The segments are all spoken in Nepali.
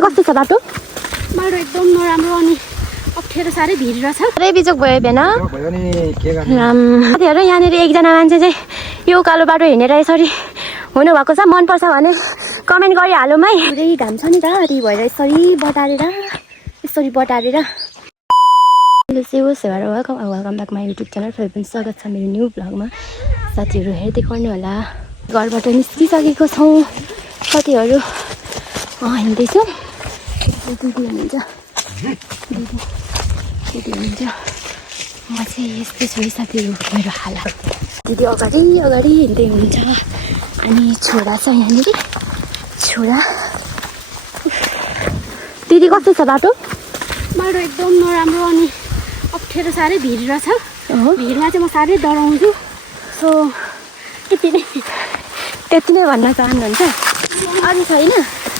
कस्तो छ बाटो? बाटो एकदम नराम्रो अनि अप्ठ्यारो साह्रै भिड रहेछ। साह्रै बिजोक भयो बेन साथीहरू। यहाँनिर एकजना मान्छे चाहिँ यो उकालो बाटो हिँडेर यसरी हुनुभएको छ। मनपर्छ भने कमेन्ट गरिहालौँ है। पुरै घाम छ नि त, त्यही भएर यसरी बटारेर welcome back my YouTube channel. फेरि पनि स्वागत छ मेरो न्यू भ्लगमा। साथीहरू हेर्दै गर्नु होला। घरबाट निस्किसकेको छौँ साथीहरू। हिँड्दैछौँ। दिदी हुनुहुन्छ, दिदी हुनुहुन्छ। म चाहिँ यस्तै छु है साथीहरू। मेरो हालत दिदी अगाडि हिँड्दै हुनुहुन्छ। अनि छोरा छ यहाँनिर, छोरा। दिदी कस्तो छ बाटो? बाटो एकदम नराम्रो अनि अप्ठ्यारो साह्रै भिड रहेछ। भिडमा चाहिँ म साह्रै डराउँछु। सो त्यति नै भन्न चाहनुहुन्छ? अरू छैन?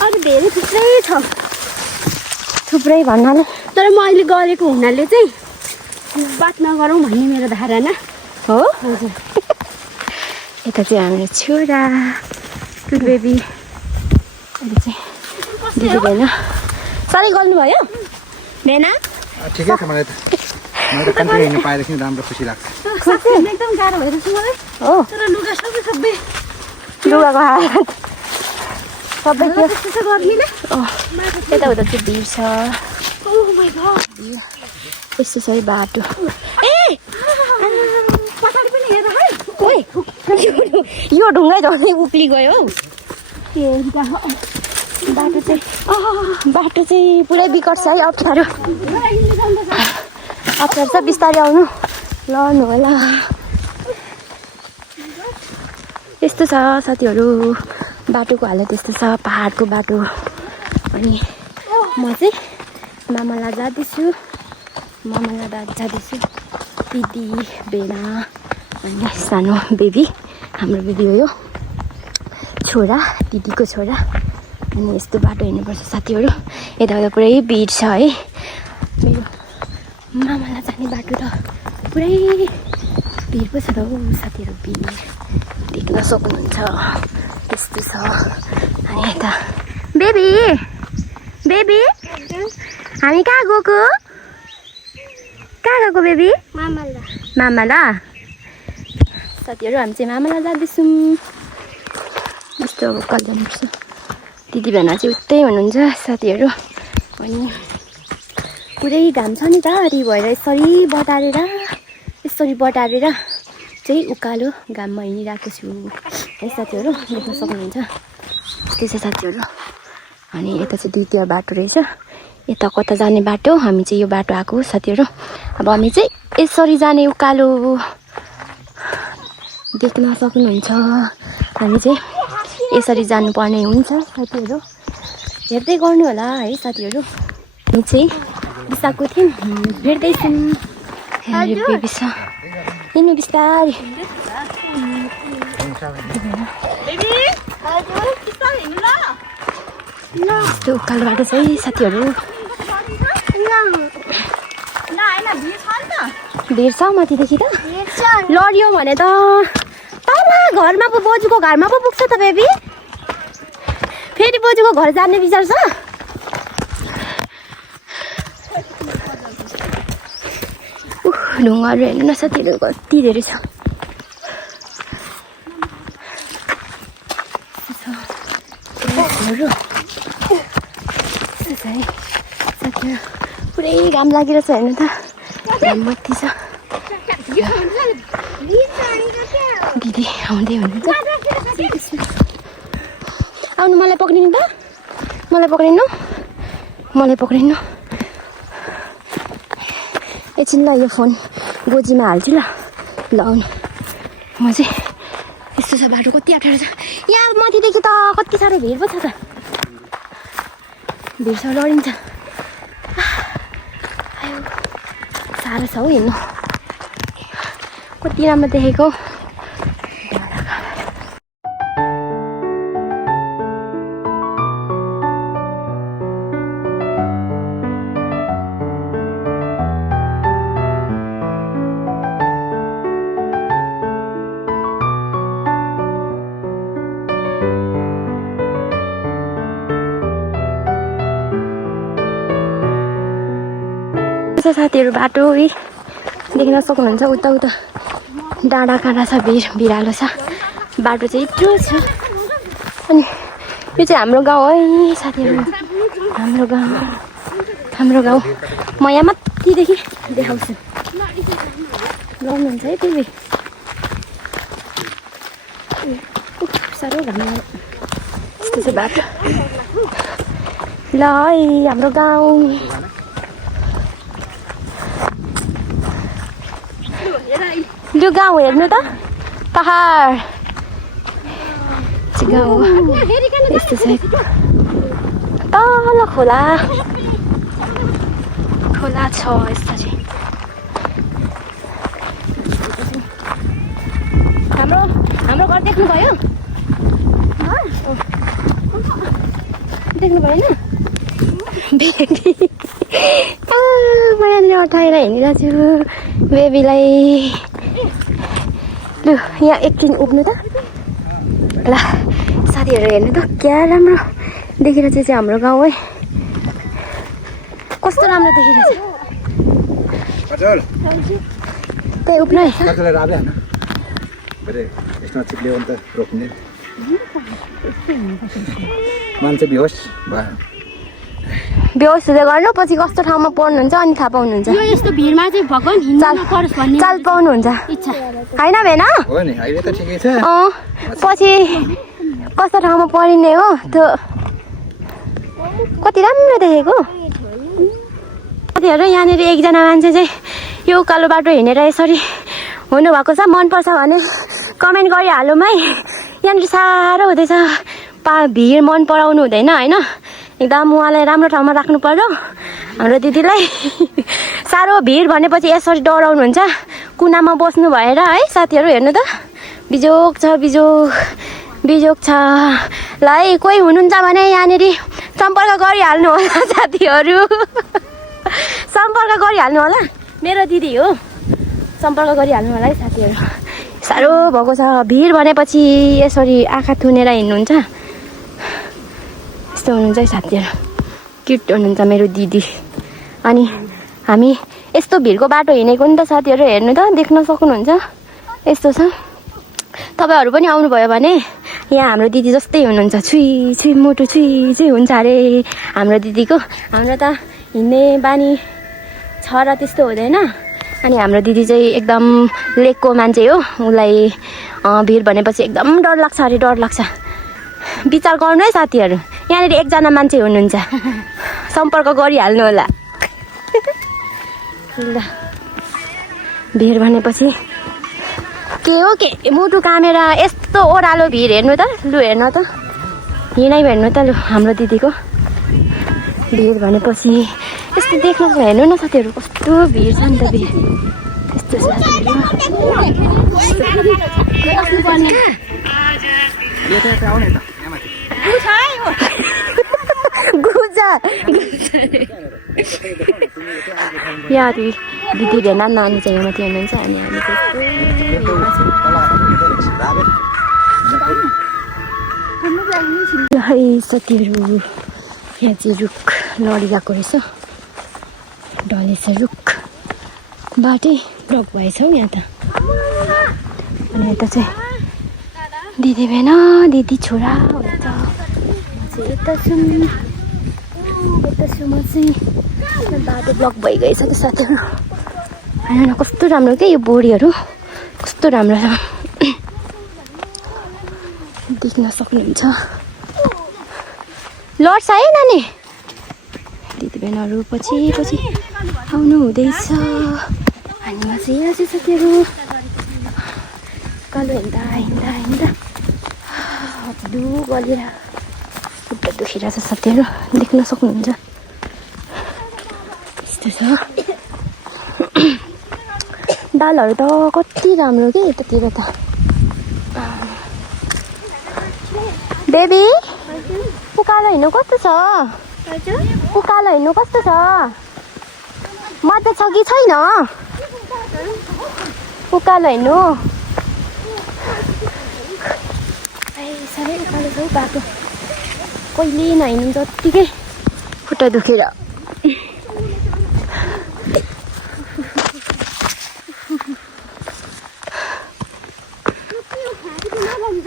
अरू धेरै थुप्रै भन्नाले तर म अहिले गरेको हुनाले चाहिँ बात नगरौँ भन्ने मेरो धारणा हो। हजुर। यता चाहिँ हाम्रो छोरा गुड बेबी। अहिले चाहिँ दिदी भेना साह्रै गर्नुभयो भेना? ठिकै छ। मलाई त कन्ट्री हिँड्नु पाएदेखि राम्रो खुसी लाग्छ। एकदम गाह्रो भइरहेछ मलाई हो। तर लुगा सबै लुगाको हालत सबै त्यो त्यस्तो छ गर्मीले। यताउता चाहिँ भिड छ। ओह माय गॉड, यस्तो छ है बाटो। पछाडि पनि हेर है। ओइ यो ढुङ्गा झर्दै उक्ली गयो हौ। बाटो चाहिँ पुरै बिकट छ है। अप्ठ्यारो छ। बिस्तारै आउनु लड्नु होला। यस्तो छ साथीहरू बाटोको हालत। यस्तो छ पहाडको बाटो। अनि म चाहिँ मामालाई जाँदैछु। दिदी बेना अनि सानो बेबी, हाम्रो बेबी हो यो, छोरा, दिदीको छोरा। अनि यस्तो बाटो हिँड्नुपर्छ साथीहरू। यताउता पुरै भिड छ है। मेरो मामालाई जाने बाटो त पुरै भिड पो छ त हौ साथीहरू। भिड देख्न सक्नुहुन्छ। यस्तो छ। अनि यता बेबी हामी कहाँ गएको बेबी? मामाला साथीहरू। हामी चाहिँ मामाला जाँदैछौँ। यस्तो अब कल जानुपर्छ। दिदी भेना चाहिँ उतै हुनुहुन्छ साथीहरू। अनि पुरै घाम छ नि त, त्यही भएर यसरी बटारेर चाहिँ उकालो घाममा हिँडिरहेको छु है साथीहरू। देख्न सक्नुहुन्छ। यस्तै छ साथीहरू। अनि यता चाहिँ द्वितीय बाटो रहेछ। यता कता जाने बाटो, हामी चाहिँ यो बाटो आएको साथीहरू। अब हामी चाहिँ यसरी जाने उकालो देख्न सक्नुहुन्छ। हामी चाहिँ यसरी जानुपर्ने हुन्छ साथीहरू। हेर्दै गर्नु होला है साथीहरू। हामी चाहिँ बिसाएको थियौँ, हेर्दैछौँ। बेबी छ हिँड्नु बिस्तारै। यस्तो उकालो बाटो छ है साथीहरू। भिड छ माथिदेखि त लड्यो भने त तल घरमा पो, बोजूको घरमा पो पुग्छ त बेबी। फेरि बोजूको घर जाने विचार छ? ढुङ्गाहरू हेर्नु न साथीहरू कति धेरै छ। साथीहरू पुरै घाम लागिरहेछ हेर्नु त। घाम माथि छ। दिदी आउँदै हुनुहुन्छ। आउनु, मलाई पक्रिनु त। मलाई पक्रिनु एकछिन ल। यो फोन गोजीमा हाल्छु ल आउनु। म चाहिँ यस्तो छ बाटो। कति अप्ठ्यारो छ यहाँ माथिदेखि त। कति साह्रो भिड पो छ त। भिड छ, लडिन्छ। साह्रो छ हौ हिँड्नु। कति राम्रो देखेको। छ साथीहरू बाटो देख्न सक्नुहुन्छ उता उता डाँडा काँडा छ भिरालो छ बाटो चाहिँ यत्रो छ अनि यो चाहिँ हाम्रो गाउँ है साथीहरू हाम्रो गाउँ म यहाँ माथिदेखि देखाउँछु लाउनुहुन्छ है तिमी साह्रो घाम यस्तो छ बाटो ल है हाम्रो गाउँ यो गाउँ हेर्नु त पहाड गाउँ यस्तो छ तल खोला छ यस्तो चाहिँ हाम्रो घर देख्नुभयो देख्नु भएन म यहाँनिर अटाएर हिँडिरहेको छु बेबीलाई लु यहाँ एकछिन उभिनु त ल साथीहरू हेर्नु त क्या राम्रो देखिरहेछ चाहिँ हाम्रो गाउँ है कस्तो राम्रो देखिरहेछ त्यही उभिनु है मान्छे बेहोस हुँदै गर्नु पछि कस्तो ठाउँमा पर्नुहुन्छ अनि थाहा पाउनुहुन्छ यो यस्तो भिडमा चाहिँ भगवान हिँड्न परोस् भन्ने चाल पाउनुहुन्छ इच्छा होइन भेन हो नि हाइवे त ठिकै छ पछि कस्तो ठाउँमा परिने हो त्यो कति राम्रो देखेको साथीहरू यहाँनिर एकजना मान्छे चाहिँ यो उकालो बाटो हिँडेर यसरी हुनुभएको छ मनपर्छ भने कमेन्ट गरिहालौँ है यहाँनिर साह्रो हुँदैछ भिड मन पराउनु हुँदैन होइन एकदम उहाँलाई राम्रो ठाउँमा राख्नु पर्यो हाम्रो दिदीलाई साह्रो भिड भनेपछि यसरी डराउनुहुन्छ कुनामा बस्नु भएर है साथीहरू हेर्नु त बिजोक छ ल है कोही हुनुहुन्छ भने यहाँनिर सम्पर्क गरिहाल्नु होला साथीहरू सम्पर्क गरिहाल्नु होला मेरो दिदी हो सम्पर्क गरिहाल्नु होला है साथीहरू साह्रो भएको छ भिड भनेपछि यसरी आँखा थुनेर हिँड्नुहुन्छ यस्तो हुनुहुन्छ है साथीहरू क्युट हुनुहुन्छ मेरो दिदी अनि हामी यस्तो भिडको बाटो हिँडेको नि त साथीहरू हेर्नु त देख्न सक्नुहुन्छ यस्तो छ तपाईँहरू पनि आउनुभयो भने यहाँ हाम्रो दिदी जस्तै हुनुहुन्छ छुई मुटु छुई हुन्छ अरे हाम्रो दिदीको हाम्रो त हिँड्ने बानी छ र त्यस्तो हुँदैन अनि हाम्रो दिदी चाहिँ एकदम लेकको मान्छे हो उसलाई भिड भनेपछि एकदम डर लाग्छ अरे डर लाग्छ विचार गर्नु है साथीहरू यहाँनिर एकजना मान्छे हुनुहुन्छ सम्पर्क गरिहाल्नु होला ल भिड भनेपछि के हो के मुटु कामेर यस्तो ओह्रालो भिड हेर्नु त लु हेर्नु त हिँडाइ हेर्नु त लु हाम्रो दिदीको भिड भनेपछि यस्तो देख्नु हेर्नु न साथीहरू कस्तो भिड छ नि त भिड यस्तो यहाँ दिदी भेना नानी चाहिँ यहाँ माथि हुनुहुन्छ अनि हामी त्यस्तो साथीहरू यहाँ चाहिँ रुख लडिरहेको रहेछ ढलेछ रुख बाटै ब्लक भएछ हौ यहाँ त अनि यता चाहिँ दिदी भेना दिदी छोरा हुन्छ यता छु म चाहिँ बाटो ब्लक भइगएछ त्यो साथीहरू होइन कस्तो राम्रो क्या यो बोडीहरू कस्तो राम्रो छ देख्न सक्नुहुन्छ लड्छ है नानी दिदीबहिनीहरू पछि आउनु हुँदैछ अनि म चाहिँ यहाँ चाहिँ साथीहरू कालो हिँड्दा हप्दु गलेर खुट्टा दुखिरहेछ साथीहरू देख्न सक्नुहुन्छ यस्तो छ दालहरू त कति राम्रो के यतातिर त बेबी उकालो हिँड्नु कस्तो छ उकालो हिँड्नु कस्तो छ मजा छ कि छैन उकालो हिँड्नु साह्रै उकालो छ बाटो कहिले नहिँड्नु जत्तिकै खुट्टा दुखेर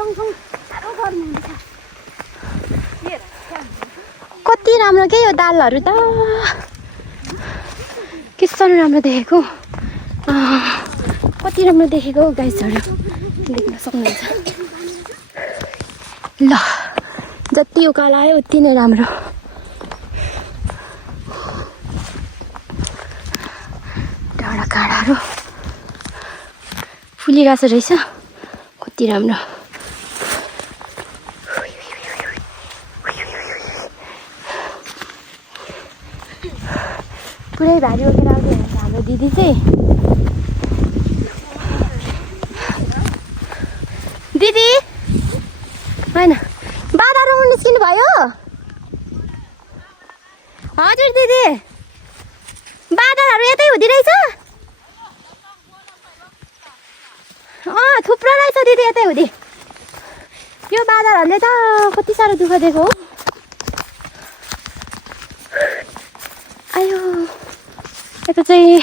सँगसँगै साह्रो गर्नु हुन्छ। कति राम्रो के यो दालहरू त के साह्रो राम्रो देखेको कति राम्रो देखेको गाइसहरू देख्न सक्नुहुन्छ ल जति उकालो आयो उति नै राम्रो डाँडा काँडाहरू फुलिरहेको रहेछ कति राम्रो पुरै भारी बोकेर आउँदै हुन्छ हाम्रो दिदी चाहिँ दिदी होइन बाधाहरू निस्किनु भयो हजुर दिदी बादलहरू यतै हुँदो रहेछ थुप्रो रहेछ दिदी यतै हुँदी यो बादलहरूले त कति साह्रो दुःख दिएको हो आयो यता चाहिँ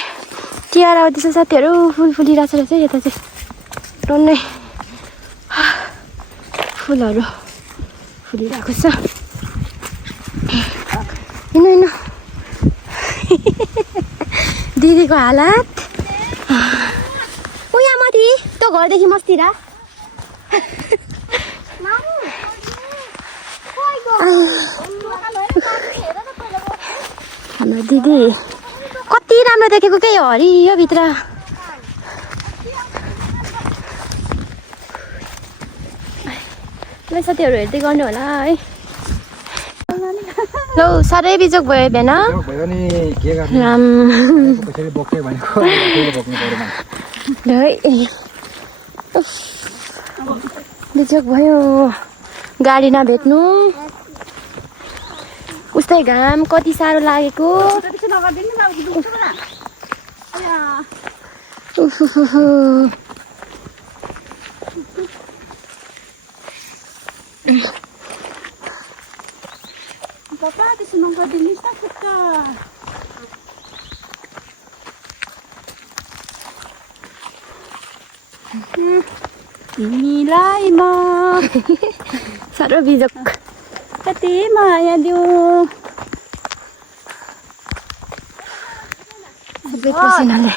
तिहार आउँदैछ साथीहरू फुल फुलिरहेछ रहेछ यता चाहिँ टन्नै फुलहरू फुलिरहेको छ हिँड्नु हिँड्नु दिदीको हालत ऊ यहाँ माथि त्यो घरदेखि मस्तिर हाम्रो दिदी कति राम्रो देखेको के हरियो भित्र ल साथीहरू हेर्दै गर्नु होला है लौ साह्रै बिजोक भयो भेन भयो नि के गर्ने राम कसरी बोक्यो भनेको कसरी बोक्नु पर्यो है बिजोक भयो गाडी नभेट्नु उस्तै घाम कति साह्रो लागेको Papa, त्यसो नगरिदिनुहोस् न खुट्टा तिमीलाई म साह्रो बिजोक कति माया दियो सबै पसिनाले